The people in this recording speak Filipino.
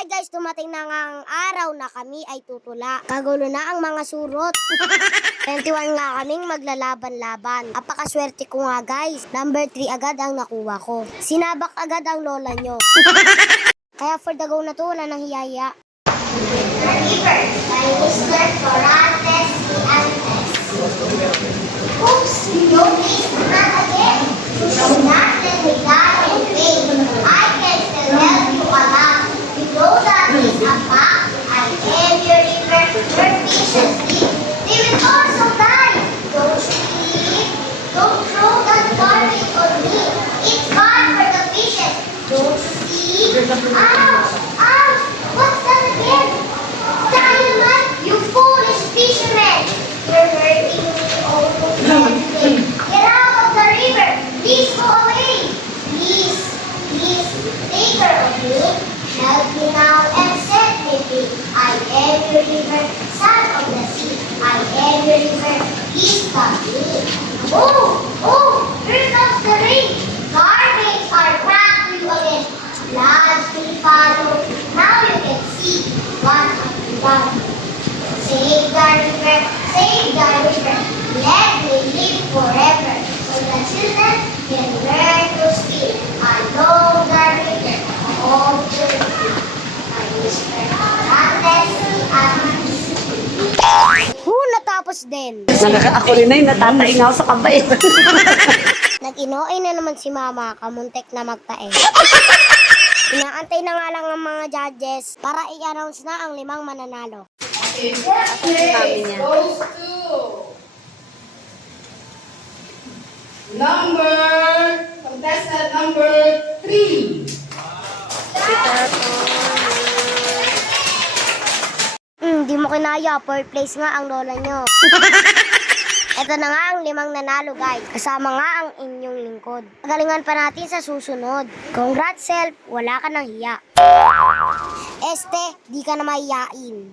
Hi guys, dumating na nga ang araw na kami ay tutula. Kagulo na ang mga surot. 21 nga kaming maglalaban-laban. Apakaswerte ko nga guys. Number 3 agad ang nakuha ko. Sinabak agad ang lola nyo. Kaya for the go na to, wala nang hiyaya. River by Mr. Corantes y Antes. Oops, notice not again. Do not let me die in vain. I can still help you a lot. You know that is a fact. I am your river, your fishes deep. They will also die. Don't sleep. Don't throw that garbage on me. It's bad for the fishes. Don't see. Ouch! Ouch! What's that again? Dynamite, you foolish fisherman! You're hurting me almost every day. Get out of the river! Please go away! Please, please, take care of me. Help me now and set me free. I am your river, son of the sea. I am your river, please stop me. Oh, oh, here comes the rain. Garbage are back to you again. Floods will follow. Now you can see what I've done. Save the river, save the river. Let me live forever. So the children can learn to speak. I know the river, all the way. I whisper, natapos din. Ako rin ay natataingaw sa kabay. Nag-inoy na naman si mama, kamuntek na magtae. Inaantay na nga lang ang mga judges para i-announce na ang 5 mananalo. Okay, first place goes to contestant number 3. Di mo kinaya, 4th place nga ang lola nyo. Ito na nga ang 5 nanalo guys. Kasama nga ang inyong lingkod. Pagalingan pa natin sa susunod. Congrats self, wala ka nang hiya. Este, di ka na mahiyain.